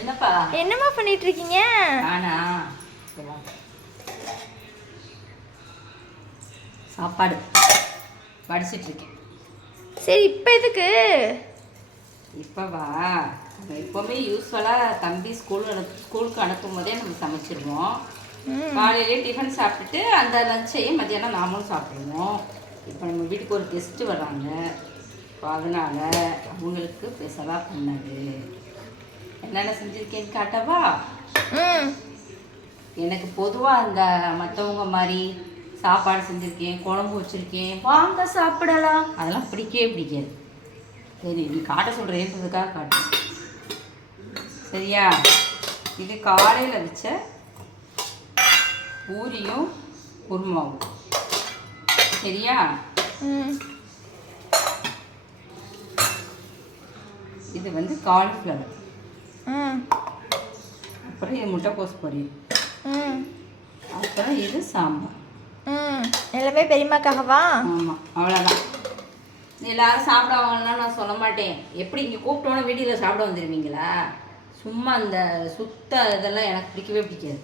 என்னப்பா என்னம்மா பண்ணிட்டு இருக்கீங்க? நானா சாப்பாடு படிச்சிட்டு இருக்கேன். சரி, இப்போ எதுக்கு? இப்போவா, நம்ம எப்போவுமே யூஸ்வலாக தம்பி ஸ்கூலுக்கு அனுப்பும் போதே நம்ம சமைச்சிருவோம். காலையிலே டிஃபன் சாப்பிட்டுட்டு அந்த லஞ்சையும் மத்தியானம் நாமளும் சாப்பிடுவோம். இப்போ நம்ம வீட்டுக்கு ஒரு கெஸ்ட்டு வர்றாங்க. இப்போ அதனால் அவங்களுக்கு ஸ்பெஷலாக பண்ணது என்னென்ன செஞ்சுருக்கேன்னு காட்டவா? எனக்கு பொதுவாக அந்த மற்றவங்க மாதிரி சாப்பாடு செஞ்சுருக்கேன், குழம்பு வச்சுருக்கேன், வாங்க சாப்பிடலாம், அதெல்லாம் பிடிக்கவே பிடிக்காது. சரி, நீ காட்ட சொல்கிறேன்றதுக்காக காட்டு. சரியா? இது காலையில் வச்ச பூரியும் குருமாவும். சரியா? இது வந்து காலிஃப்ளவர். அப்புறம் இது முட்டைக்கோஸ் பொரியல். அப்புறம் இது சாம்பார். எல்லாமே பெரியம்மாக்காகவா? ஆமாம், அவ்வளோதான். எல்லாரும் சாப்பிடுவாங்கன்னா நான் சொல்ல மாட்டேன். எப்படி இங்கே கூப்பிட்டோன்னே வீட்டில் சாப்பிட வந்துடுவீங்களா? சும்மா அந்த சுத்த இதெல்லாம் எனக்கு பிடிக்கவே பிடிக்காது.